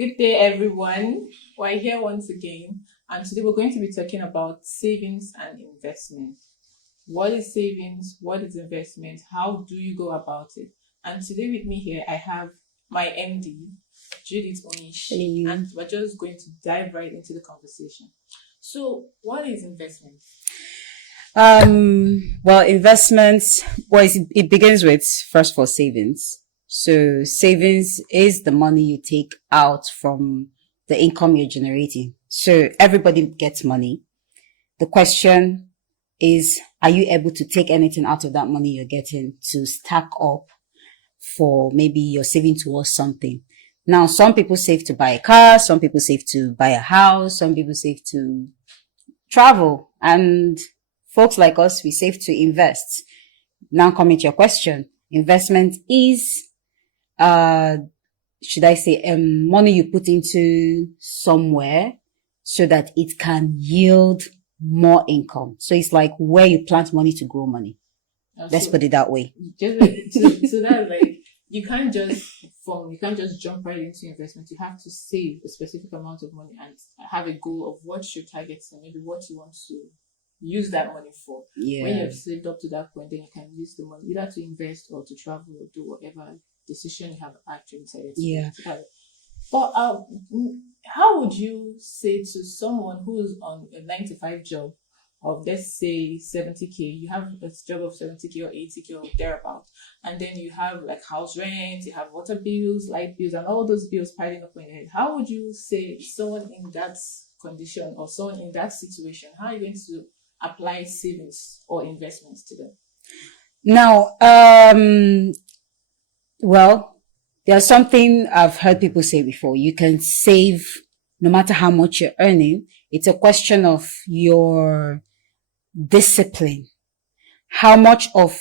Good day, everyone. We're here once again, and today we're going to be talking about savings and investment. What is savings? What is investment? How do you go about it? And today with me here, I have my MD, Judith Onishi, and we're just going to dive right into the conversation. So, what is investment? Well, investments, it begins with, first of all, savings. So savings is the money you take out from the income you're generating. So everybody gets money. The question is, are you able to take anything out of that money you're getting to stack up for maybe you're saving towards something? Now, some people save to buy a car, some people save to buy a house, some people save to travel, and folks like us, we save to invest. Now coming to your question, investment is, should I say, money you put into somewhere so that it can yield more income. So it's like where you plant money to grow money. Let's put it that way. So that's like, you can't just jump right into investment. You have to save a specific amount of money and have a goal of what your targets and maybe what you want to use that money for. Yeah. When you've saved up to that point, then you can use the money either to invest or to travel or do whatever decision you have actually decided to make. But how would you say to someone who's on a 9 to 5 job of, let's say, 70K, you have a job of 70K or 80K or thereabout, and then you have like house rent, you have water bills, light bills, and all those bills piling up on your head? How would you say someone in that condition or someone in that situation, how are you going to apply savings or investments to them? Now, well, there's something I've heard people say before. You can save no matter how much you're earning. It's a question of your discipline. How much of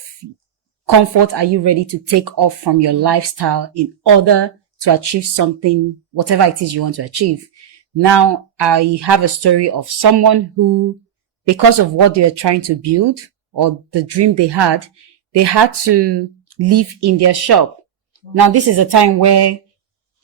comfort are you ready to take off from your lifestyle in order to achieve something, whatever it is you want to achieve? Now, I have a story of someone who, because of what they were trying to build or the dream they had to live in their shop. Now, this is a time where,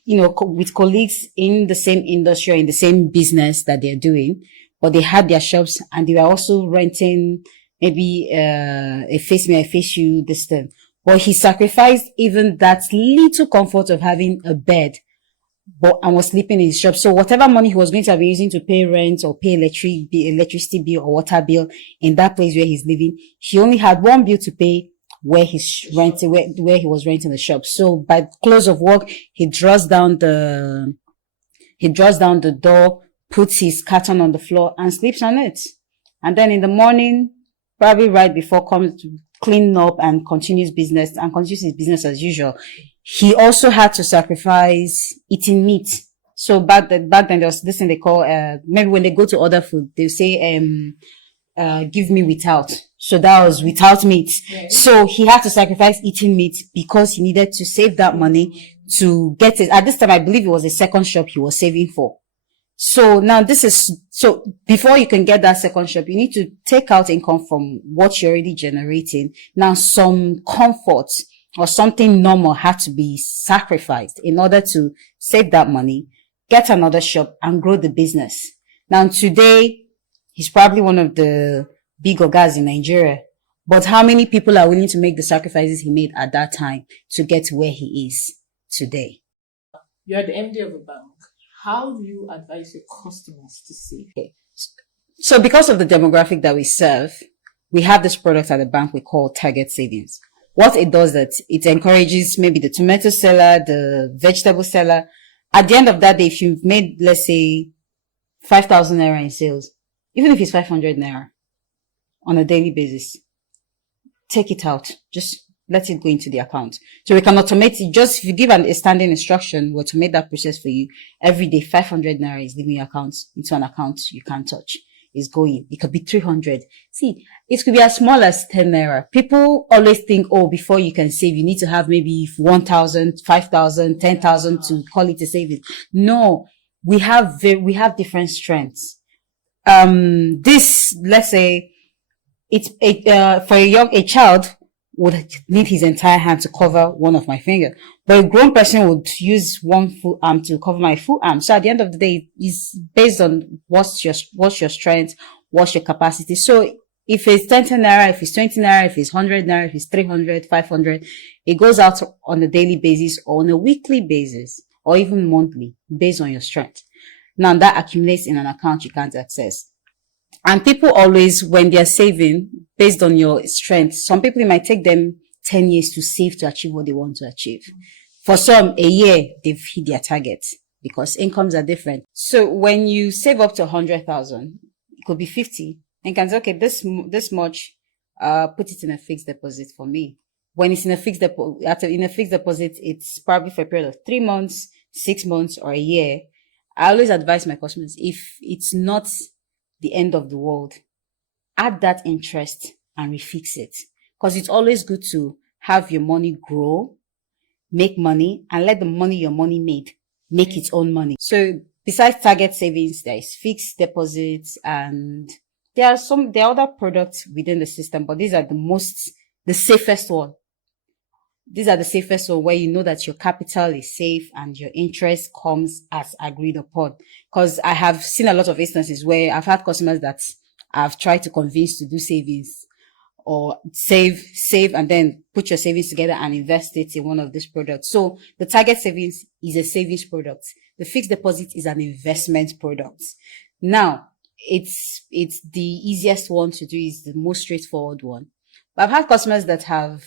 with colleagues in the same industry or in the same business that they're doing, but they had their shops and they were also renting maybe a face me, I face you this time. But he sacrificed even that little comfort of having a bed, and was sleeping in his shop. So whatever money he was going to be using to pay rent or pay electricity bill or water bill in that place where he's living, he only had one bill to pay where he's renting, where he was renting the shop. So by close of work, he draws down the door, puts his carton on the floor and sleeps on it. And then in the morning, probably right before, comes to clean up and continues his business as usual. He also had to sacrifice eating meat. So back then there was this thing they call, maybe when they go to order food, they say, give me without. So that was without meat. Right. So he had to sacrifice eating meat because he needed to save that money to get it. At this time, I believe it was a second shop he was saving for. So now before you can get that second shop, you need to take out income from what you're already generating. Now some comfort or something normal had to be sacrificed in order to save that money, get another shop and grow the business. Now today, he's probably one of the big ogas in Nigeria. But how many people are willing to make the sacrifices he made at that time to get to where he is today? You're the MD of a bank. How do you advise your customers to save? Okay. So because of the demographic that we serve, we have this product at the bank we call Target Savings. What it does that it encourages maybe the tomato seller, the vegetable seller. At the end of that day, if you've made, let's say, 5,000 naira in sales, even if it's 500 naira on a daily basis, take it out. Just let it go into the account. So we can automate it. Just if you give a standing instruction, we'll automate that process for you. Every day, 500 naira is leaving your account into an account you can't touch. Is going. It could be 300. See, it could be as small as 10 naira. People always think, before you can save, you need to have maybe 1,000, 5,000, 10,000 to call it a saving. No, we have different strengths. Let's say, for a child, would need his entire hand to cover one of my finger. But a grown person would use one full arm to cover my full arm. So at the end of the day, it's based on what's your strength, what's your capacity. So if it's 10 naira, if it's 20 naira, if it's 100 naira, if it's 300, 500, it goes out on a daily basis or on a weekly basis or even monthly based on your strength. Now that accumulates in an account you can't access. And people always, when they're saving based on your strength, some people, it might take them 10 years to save to achieve what they want to achieve. For some, a year, they've hit their target because incomes are different. So when you save up to 100,000, it could be 50, and can say, okay, this much, put it in a fixed deposit for me. When it's in a fixed deposit, it's probably for a period of 3 months, 6 months, or a year. I always advise my customers, if it's not the end of the world, add that interest and refix it. Because it's always good to have your money grow, make money, and let the money your money made make its own money. So besides target savings, there is fixed deposits, and there are other products within the system, but these are the safest one. These are the safest one where you know that your capital is safe and your interest comes as agreed upon. Because I have seen a lot of instances where I've had customers that I've tried to convince to do savings or save and then put your savings together and invest it in one of these products. So the target savings is a savings product. The fixed deposit is an investment product. Now, it's the easiest one to do, is the most straightforward one. But I've had customers that have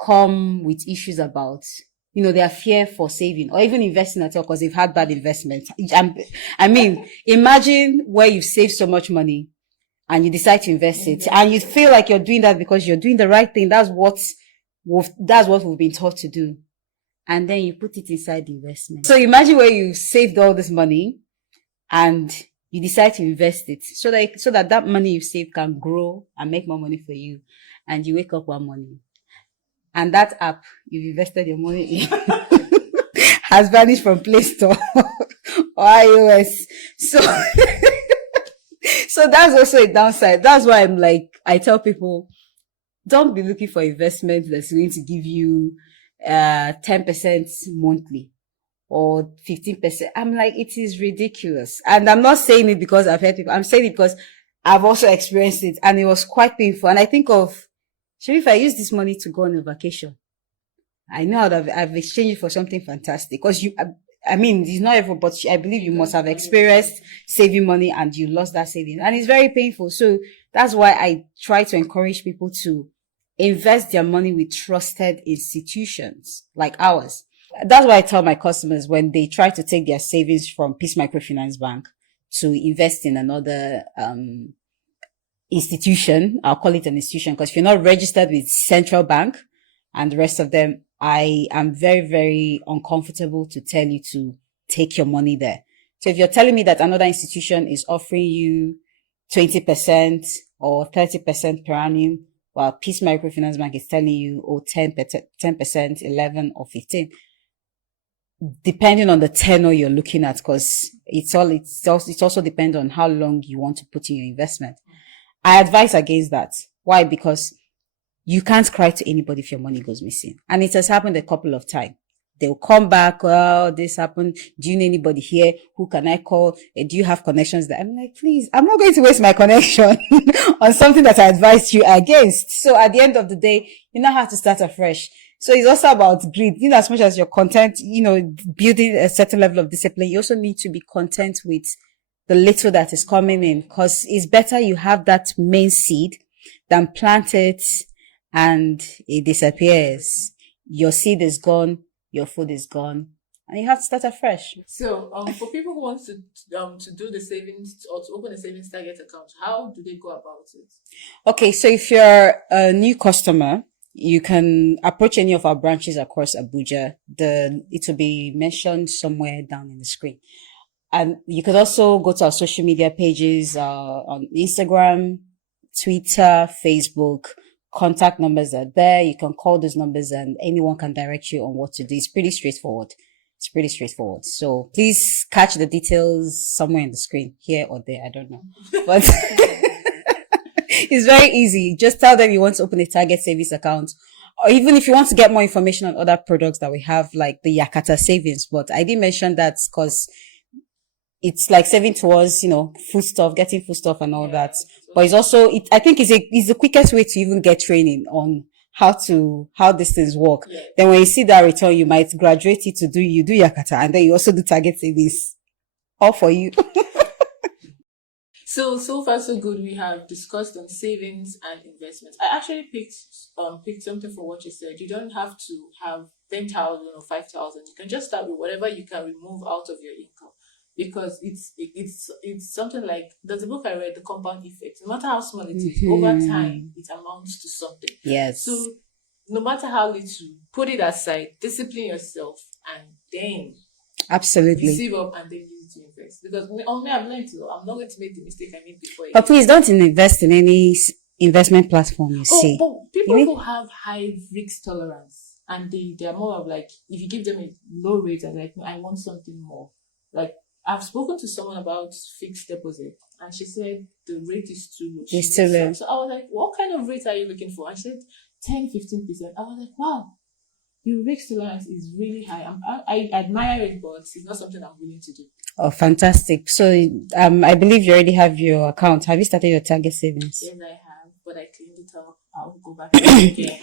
come with issues about, their fear for saving or even investing at all because they've had bad investments. I mean, imagine where you've saved so much money and you decide to invest it and you feel like you're doing that because you're doing the right thing. That's what we've been taught to do. And then you put it inside the investment. So imagine where you saved all this money and you decide to invest it so that money you saved can grow and make more money for you. And you wake up one morning and that app you've invested your money in has vanished from Play Store or iOS. So that's also a downside. That's why I tell people, don't be looking for investment that's going to give you 10% monthly or 15%. I'm like, it is ridiculous. And I'm not saying it because I've heard people. I'm saying it because I've also experienced it and it was quite painful. And I think of, if I use this money to go on a vacation, I know I've exchanged it for something fantastic. Because it's not everyone, but I believe you must have experienced saving money and you lost that saving. And it's very painful. So that's why I try to encourage people to invest their money with trusted institutions like ours. That's why I tell my customers when they try to take their savings from Peace Microfinance Bank to invest in another, institution, I'll call it an institution, because if you're not registered with Central Bank and the rest of them, I am very, very uncomfortable to tell you to take your money there. So if you're telling me that another institution is offering you 20% or 30% per annum, while Peace Microfinance Bank is telling you, 10%, 11 or 15, depending on the tenor you're looking at, because it also depends on how long you want to put in your investment. I advise against that. Why? Because you can't cry to anybody if your money goes missing. And it has happened a couple of times. They'll come back, oh, this happened. Do you know anybody here? Who can I call? Do you have connections there? I'm like, please, I'm not going to waste my connection on something that I advised you against. So at the end of the day, you now have to start afresh. So it's also about greed. As much as you're content, building a certain level of discipline, you also need to be content with the little that is coming in, because it's better you have that main seed than plant it and it disappears. Your seed is gone, your food is gone, and you have to start afresh. So, for people who want to do the savings or to open a savings target account, how do they go about it? Okay, so if you're a new customer, you can approach any of our branches across Abuja. It will be mentioned somewhere down in the screen. And you could also go to our social media pages, on Instagram, Twitter, Facebook. Contact numbers are there. You can call those numbers and anyone can direct you on what to do. It's pretty straightforward. So please catch the details somewhere in the screen, here or there. I don't know. But It's very easy. Just tell them you want to open a target savings account. Or even if you want to get more information on other products that we have, like the Yakata savings. But I didn't mention that because it's like saving towards, food stuff, getting food stuff and all that. But it's also, I think it's the quickest way to even get training on how these things work. Yeah. Then when you see that return, you might graduate it to you do Yakata, and then you also do target savings. All for you. So far so good. We have discussed on savings and investments. I actually picked something for what you said. You don't have to have 10,000 or 5,000. You can just start with whatever you can remove out of your income, because it's something like, there's a book I read, The Compound Effect. No matter how small it is, over time it amounts to something. Yes. So no matter how little, put it aside, discipline yourself, and then absolutely save up and then use it to invest. Because on me, I've learned to. I'm not going to make the mistake I made before. But please don't invest in any investment platform. You see, but people who have high risk tolerance, and they are more of like, if you give them a low rate and like, no, I want something more. Like, I've spoken to someone about fixed deposit, and she said the rate is too low. It's too low. So I was like, what kind of rate are you looking for? And she said 10-15%. I was like, wow. Your risk tolerance is really high. I admire it, but it's not something I'm willing to do. Oh, fantastic. So, I believe you already have your account. Have you started your target savings? Yes, I have, but I cleaned it up. I'll go back again.